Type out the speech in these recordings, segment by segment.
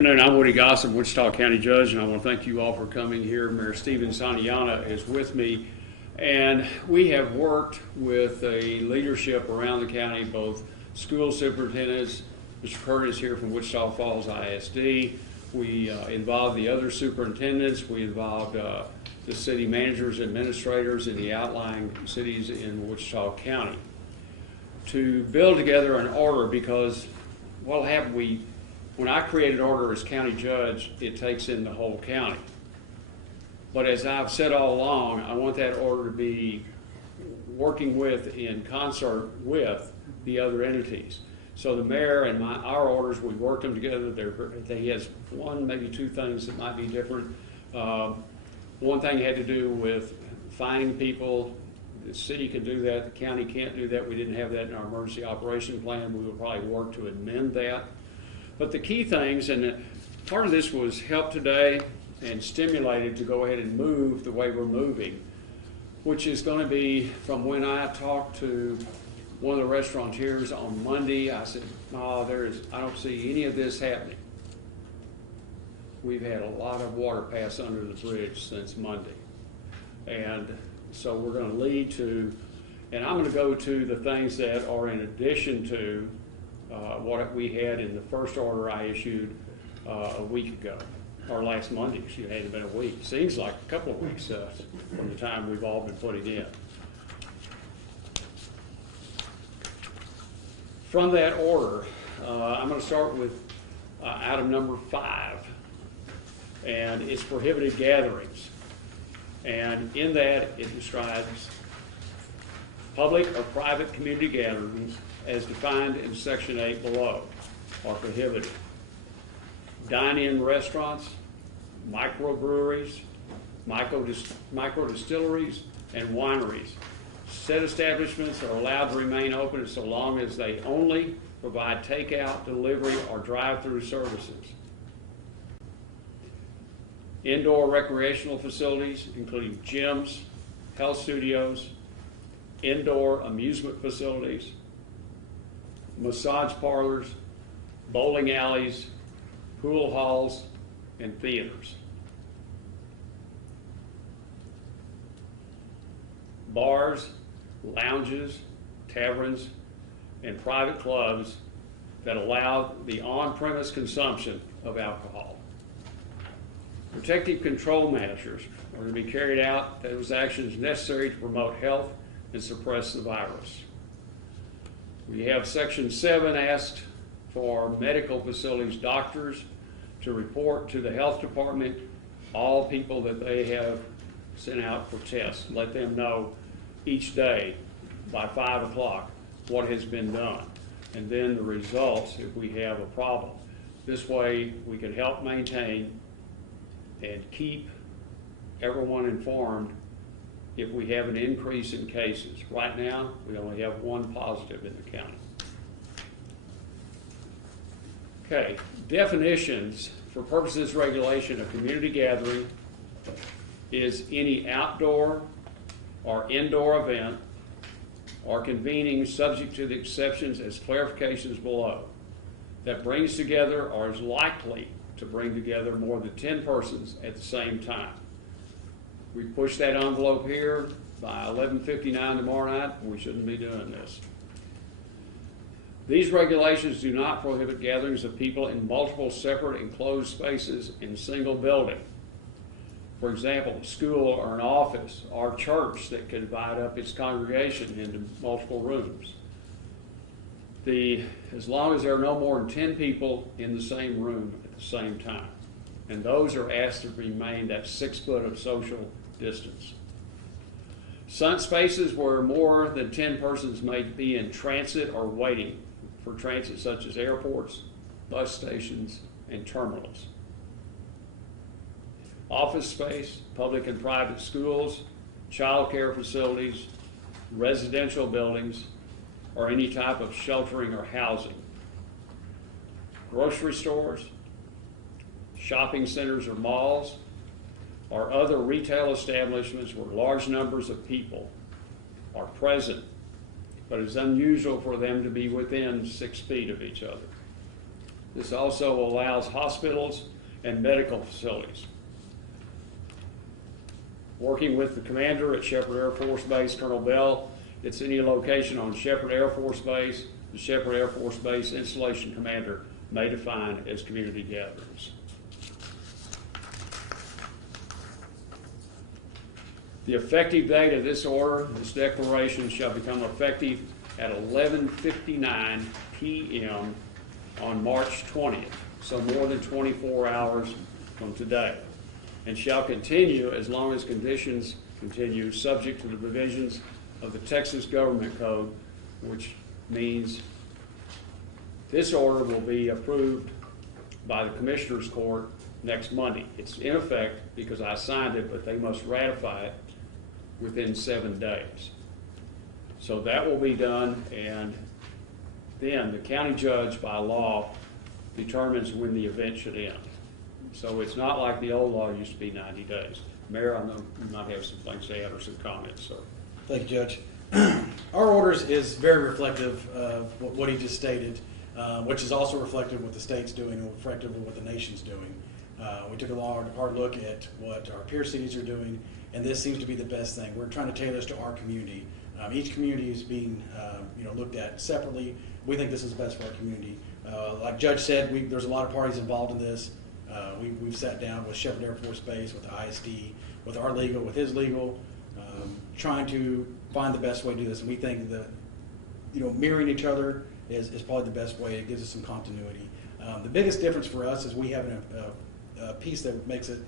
I'm Woody Gossett, Wichita County Judge, and I want to thank you all for coming here. Mayor Stephen Saniana is with me, and we have worked with a leadership around the county, both school superintendents. Mr. Curtis here from Wichita Falls ISD. We involved the other superintendents. We involved the city managers, administrators in the outlying cities in Wichita County to build together an order, because what have we? When I create an order as county judge, it takes in the whole county. But as I've said all along, I want that order to be working with, in concert with, the other entities. So the mayor and our orders, we worked them together. He has one, maybe two things that might be different. One thing had to do with finding people. The city can do that, the county can't do that. We didn't have that in our emergency operation plan. We will probably work to amend that. But the key things, and part of this was helped today and stimulated to go ahead and move the way we're moving, which is going to be from when I talked to one of the restaurateurs on Monday. I said, "No, I don't see any of this happening." We've had a lot of water pass under the bridge since Monday. And so we're going to lead to, and I'm going to go to the things that are in addition to what we had in the first order I issued a week ago, or last Monday. It hadn't been a week. Seems like a couple of weeks from the time we've all been putting in. From that order, I'm going to start with item number 5, and it's prohibited gatherings. And in that, it describes public or private community gatherings as defined in Section 8 below are prohibited. Dine-in restaurants, microbreweries, microdistilleries, and wineries. Said establishments are allowed to remain open so long as they only provide takeout, delivery, or drive-through services. Indoor recreational facilities, including gyms, health studios, indoor amusement facilities, massage parlors, bowling alleys, pool halls, and theaters. Bars, lounges, taverns, and private clubs that allow the on-premise consumption of alcohol. Protective control measures are to be carried out. Those actions necessary to promote health and suppress the virus. We have Section 7 asked for medical facilities doctors to report to the health department all people that they have sent out for tests. Let them know each day by 5 o'clock what has been done, and then the results if we have a problem. This way we can help maintain and keep everyone informed if we have an increase in cases. Right now, we only have 1 positive in the county. Okay, definitions for purposes of this regulation. A community gathering is any outdoor or indoor event or convening subject to the exceptions as clarifications below that brings together or is likely to bring together more than 10 persons at the same time. We push that envelope here by 11:59 tomorrow night, and we shouldn't be doing this. These regulations do not prohibit gatherings of people in multiple separate enclosed spaces in a single building. For example, a school or an office or church that could divide up its congregation into multiple rooms. As long as there are no more than 10 people in the same room at the same time. And those are asked to remain that 6 foot of social distance. Sun spaces where more than 10 persons may be in transit or waiting for transit, such as airports, bus stations, and terminals. Office space, public and private schools, child care facilities, residential buildings, or any type of sheltering or housing. Grocery stores, shopping centers or malls, or other retail establishments where large numbers of people are present, but it's unusual for them to be within 6 feet of each other. This also allows hospitals and medical facilities. Working with the commander at Shepherd Air Force Base, Colonel Bell, it's any location on Shepherd Air Force Base, the Shepherd Air Force Base installation commander may define as community gatherings. The effective date of this order, this declaration, shall become effective at 11:59 p.m. on March 20th, so more than 24 hours from today, and shall continue as long as conditions continue, subject to the provisions of the Texas Government Code, which means this order will be approved by the Commissioners Court next Monday. It's in effect because I signed it, but they must ratify it within 7 days. So that will be done, and then the county judge by law determines when the event should end. So it's not like the old law used to be 90 days. Mayor, I know you might have some things to add or some comments. So. Thank you, Judge. Our orders is very reflective of what he just stated, which is also reflective of what the state's doing and reflective of what the nation's doing. We took a hard look at what our peer cities are doing, and this seems to be the best thing. We're trying to tailor this to our community. Each community is being looked at separately. We think this is best for our community. Like Judge said, there's a lot of parties involved in this. We've sat down with Shepherd Air Force Base, with the ISD, with our legal, with his legal, trying to find the best way to do this. And we think that mirroring each other is probably the best way. It gives us some continuity. The biggest difference for us is we have a piece that makes it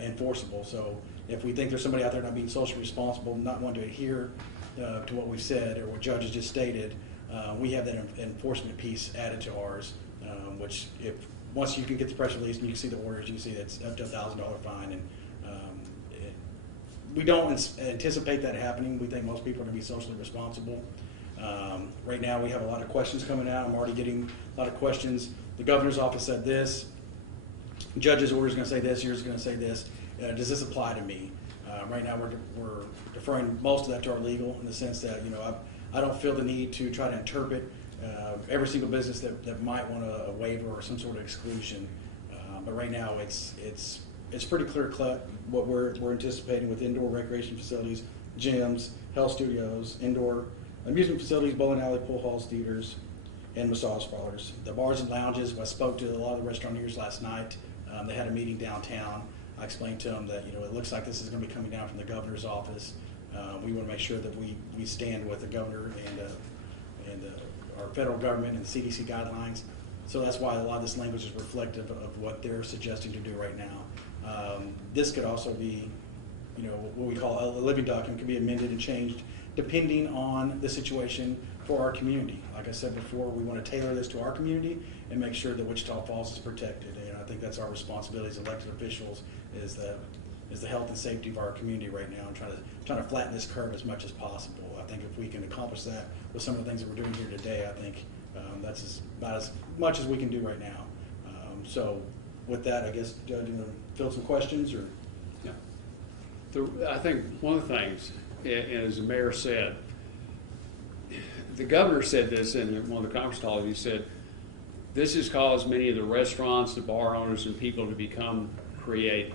enforceable. So if we think there's somebody out there not being socially responsible, not wanting to adhere to what we've said or what Judge has just stated, we have that enforcement piece added to ours, which once you can get the press release and you can see the orders, you can see that's up to $1,000 fine. And we don't anticipate that happening. We think most people are going to be socially responsible. Right now we have a lot of questions coming out. I'm already getting a lot of questions. The governor's office said this. Judge's order is going to say this. Yours is going to say this. Does this apply to me? Right now we're deferring most of that to our legal in the sense that I don't feel the need to try to interpret every single business that might want a waiver or some sort of exclusion. But right now it's pretty clear-cut what we're anticipating with indoor recreation facilities, gyms, health studios, indoor amusement facilities, bowling alley, pool halls, theaters, and massage parlors. The bars and lounges, I spoke to a lot of the restaurateurs last night. They had a meeting downtown. I explained to them that it looks like this is going to be coming down from the governor's office. We want to make sure that we stand with the governor and our federal government and the CDC guidelines. So that's why a lot of this language is reflective of what they're suggesting to do right now. This could also be, what we call a living document, can be amended and changed depending on the situation for our community. Like I said before, we want to tailor this to our community and make sure that Wichita Falls is protected. And I think that's our responsibility as elected officials is the health and safety of our community right now, and trying to flatten this curve as much as possible. I think if we can accomplish that with some of the things that we're doing here today, I think that's about as much as we can do right now. So with that, I guess, Judge, you want to field some questions? Or yeah. I think one of the things, as the mayor said, the governor said this in one of the conference calls. He said, this has caused many of the restaurants, the bar owners, and people to become creative.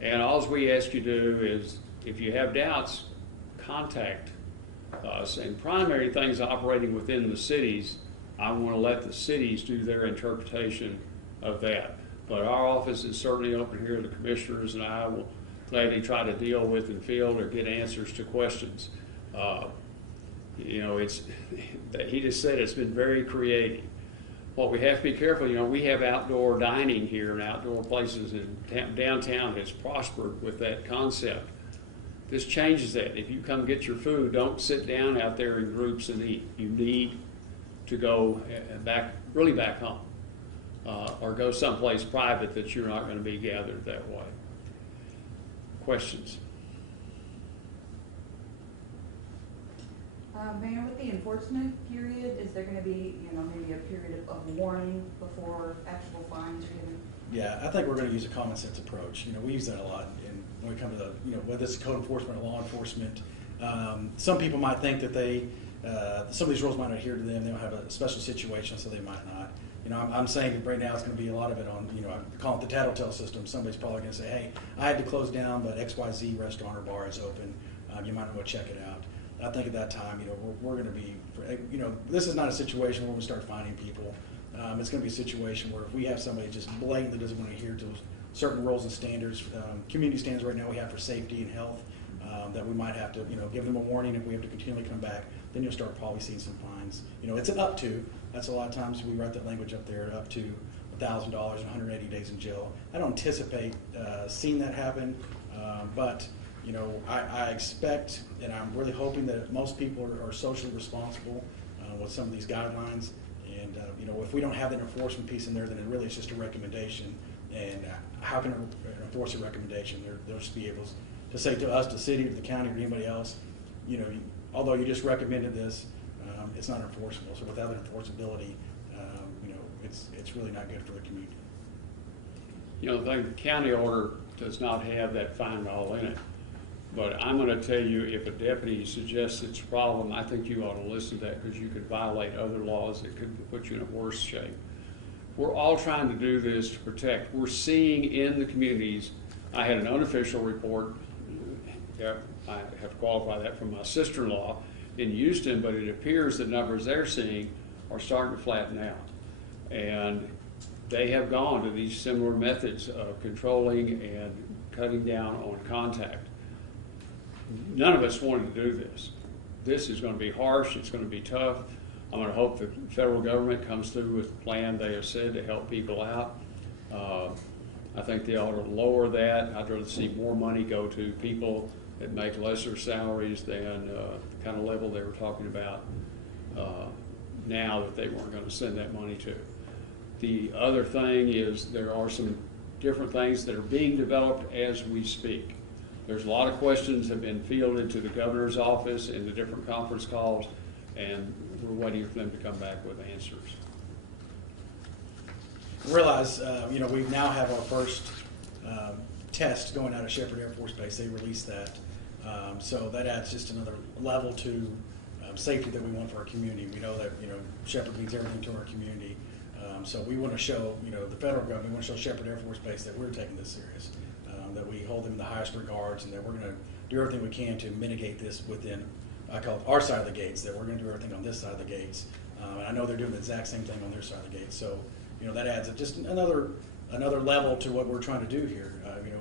And all we ask you to do is, if you have doubts, contact us. And primary things operating within the cities, I want to let the cities do their interpretation of that. But our office is certainly open here. The commissioners and I will gladly try to deal with and field or get answers to questions. He just said it's been very creative. What we have to be careful, we have outdoor dining here and outdoor places, and downtown has prospered with that concept. This changes that. If you come get your food, don't sit down out there in groups and eat. You need to go back home, or go someplace private that you're not going to be gathered that way. Questions? Mayor, with the enforcement period, is there going to be, maybe a period of warning before actual fines are given? Yeah, I think we're going to use a common sense approach. We use that a lot when we come to whether it's code enforcement or law enforcement. Some people might think that some of these rules might not adhere to them. They don't have a special situation, so they might not. You know, I'm saying that right now it's going to be a lot of it on, you know, I call it the tattletale system. Somebody's probably going to say, hey, I had to close down, but XYZ restaurant or bar is open. You might want to check it out. I think at that time, you know, we're going to be, you know, this is not a situation where we're going to start finding people. It's going to be a situation where if we have somebody just blatantly doesn't want to adhere to certain rules and standards, community standards right now we have for safety and health, that we might have to, you know, give them a warning if we have to continually come back, then you'll start probably seeing some fines. You know, it's an up to. That's a lot of times we write that language up there, up to $1,000 and 180 days in jail. I don't anticipate seeing that happen, but you know, I expect, and I'm really hoping that most people are socially responsible with some of these guidelines. And you know, if we don't have that enforcement piece in there, then it really is just a recommendation. And how can an enforce a recommendation? They'll just be able to say to us, the city, or the county, or anybody else, you know, although you just recommended this, it's not enforceable. So without an enforceability, you know, it's really not good for the community. You know, the county order does not have that fine all in it. But I'm going to tell you, if a deputy suggests it's a problem, I think you ought to listen to that, because you could violate other laws that could put you in a worse shape. We're all trying to do this to protect. We're seeing in the communities, I had an unofficial report, yeah, I have to qualify that, from my sister-in-law in Houston, but it appears the numbers they're seeing are starting to flatten out. And they have gone to these similar methods of controlling and cutting down on contact. None of us wanted to do this. This is going to be harsh. It's going to be tough. I'm going to hope the federal government comes through with the plan they have said to help people out. I think they ought to lower that. I'd rather see more money go to people that make lesser salaries than the kind of level they were talking about now that they weren't going to send that money to. The other thing is there are some different things that are being developed as we speak. There's a lot of questions that have been fielded to the governor's office in the different conference calls, and we're waiting for them to come back with answers. Realize, you know, we now have our first test going out of Shepherd Air Force Base. They released that. So that adds just another level to safety that we want for our community. We know that, you know, Shepherd means everything to our community. So we want to show, you know, the federal government, we want to show Shepherd Air Force Base that we're taking this serious. That we hold them in the highest regards, and that we're going to do everything we can to mitigate this within, I call it our side of the gates, that we're going to do everything on this side of the gates. And I know they're doing the exact same thing on their side of the gates. So, you know, that adds just another level to what we're trying to do here. You know,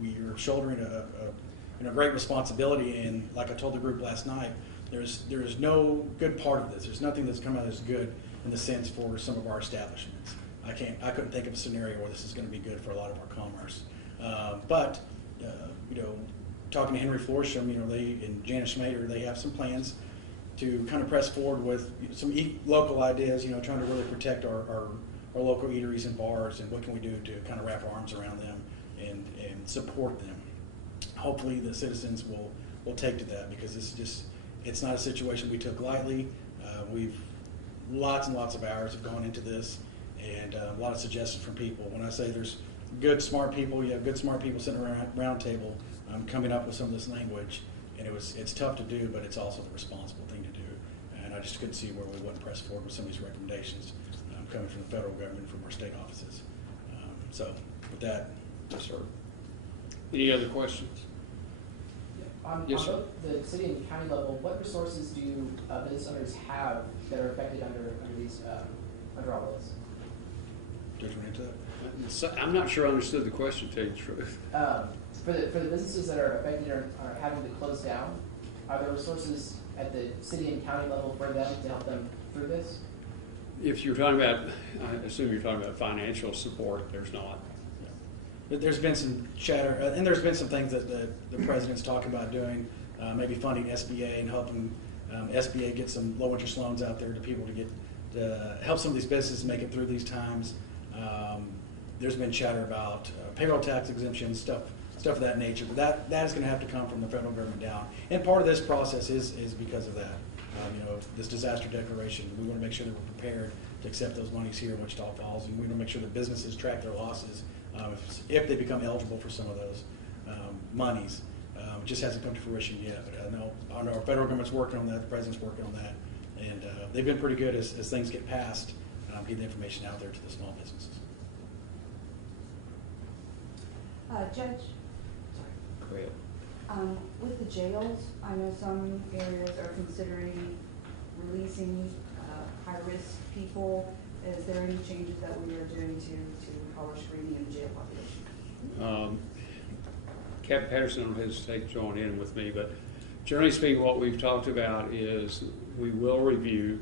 we are shouldering a great responsibility, and like I told the group last night, there's no good part of this. There's nothing that's come out as good in the sense for some of our establishments. I couldn't think of a scenario where this is going to be good for a lot of our commerce. But you know, talking to Henry Florsham, you know, and Janice Schmader, they have some plans to kind of press forward with some local ideas. You know, trying to really protect our local eateries and bars, and what can we do to kind of wrap our arms around them and support them. Hopefully, the citizens will take to that, because this is just, it's not a situation we took lightly. We've lots and lots of hours have gone into this, and a lot of suggestions from people. When I say there's good, smart people, you have good, smart people sitting around a round table coming up with some of this language, and it's tough to do, but it's also the responsible thing to do. And I just couldn't see where we wouldn't press forward with some of these recommendations coming from the federal government, from our state offices. So with that, Yes, sir. Any other questions? Yes, On sir. both the city and county level, what resources do business owners have that are affected under these under all this? Judge went into that. So, I'm not sure I understood the question, to tell you the truth. For the businesses that are affected or are having to close down, are there resources at the city and county level for them to help them through this? If you're talking about, I assume you're talking about financial support, there's not. But there's been some chatter, and there's been some things that the president's talking about doing, maybe funding SBA and helping SBA get some low interest loans out there to people to help some of these businesses make it through these times. There's been chatter about payroll tax exemptions, stuff of that nature, but that is going to have to come from the federal government down. And part of this process is because of that. You know, this disaster declaration, we want to make sure that we're prepared to accept those monies here in Wichita Falls, and we want to make sure that businesses track their losses if they become eligible for some of those monies. It just hasn't come to fruition yet, but I know our federal government's working on that, the president's working on that, and they've been pretty good as things get passed get the information out there to the small businesses. Judge, Go ahead. with the jails, I know some areas are considering releasing high-risk people. Is there any changes that we are doing to color screening in the jail population? Captain Patterson will hesitate to join in with me, but generally speaking, what we've talked about is we will review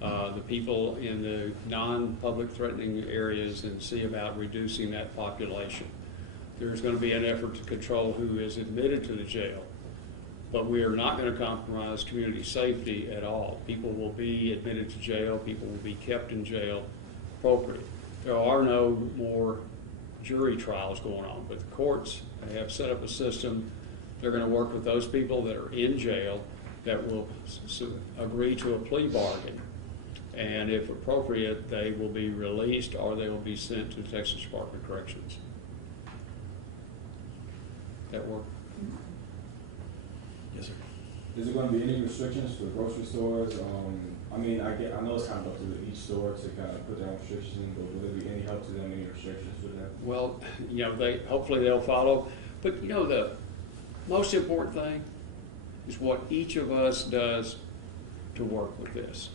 the people in the non-public threatening areas and see about reducing that population. There's going to be an effort to control who is admitted to the jail, but we are not going to compromise community safety at all. People will be admitted to jail, people will be kept in jail appropriate. There are no more jury trials going on, but the courts have set up a system. They're going to work with those people that are in jail that will agree to a plea bargain, and if appropriate, they will be released or they will be sent to Texas Department of Corrections. That work? Yes, sir. Is there going to be any restrictions for grocery stores? I mean, I know it's kind of up to each store to kind of put their own restrictions in, but will there be any help to them, any restrictions for them? Well, you know, hopefully they'll follow. But you know, the most important thing is what each of us does to work with this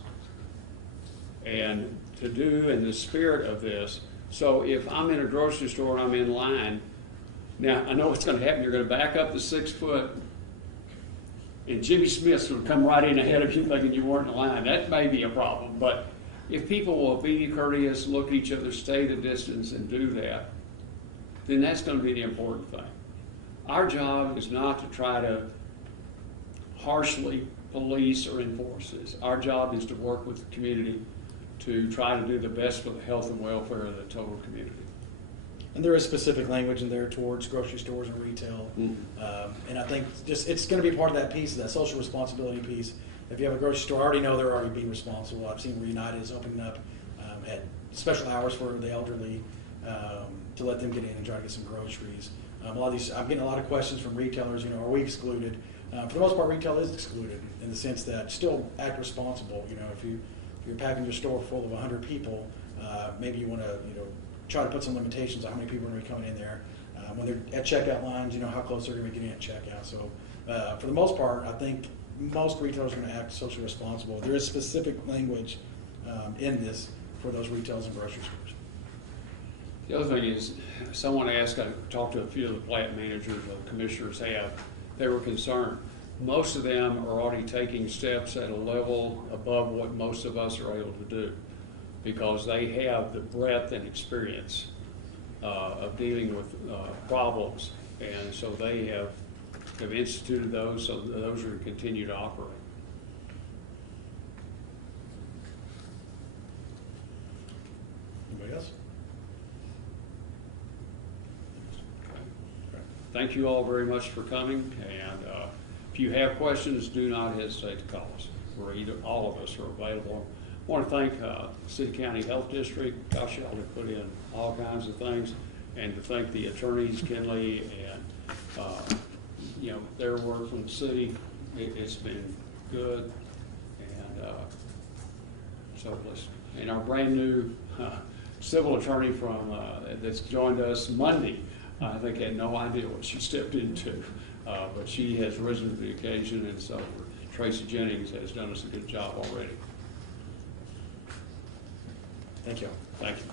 and to do in the spirit of this. So if I'm in a grocery store and I'm in line, now I know what's going to happen. You're going to back up to 6 foot, and Jimmy Smith's going to come right in ahead of you thinking you weren't in line. That may be a problem. But if people will be courteous, look at each other, stay the distance, and do that, then that's going to be the important thing. Our job is not to try to harshly police or enforce this. Our job is to work with the community to try to do the best for the health and welfare of the total community. And there is specific language in there towards grocery stores and retail. And I think just it's going to be part of that piece, that social responsibility piece. If you have a grocery store, I already know they're already being responsible. I've seen where United is opening up at special hours for the elderly to let them get in and try to get some groceries. A lot of these, I'm getting a lot of questions from retailers, you know, are we excluded? For the most part, retail is excluded in the sense that still act responsible. You know, if you're packing your store full of 100 people, maybe you want to, you know, try to put some limitations on how many people are going to be coming in there. When they're at checkout lines, you know, how close they're going to be getting at checkout. So for the most part, I think most retailers are going to act socially responsible. There is specific language in this for those retailers and grocery stores. The other thing is, someone asked, I talked to a few of the plant managers or commissioners they were concerned. Most of them are already taking steps at a level above what most of us are able to do because they have the breadth and experience of dealing with problems, and so they have instituted those, so those are going to continue to operate. Anybody else? Thank you all very much for coming, and if you have questions, do not hesitate to call us. All of us are available. I want to thank City County Health District. Gosh, y'all have put in all kinds of things, and to thank the attorneys, Kenley, and you know, their work from the city. It's been good, and so blessed. And our brand new civil attorney from that's joined us Monday, I think had no idea what she stepped into, but she has risen to the occasion, and so Tracy Jennings has done us a good job already. Thank you. Thank you.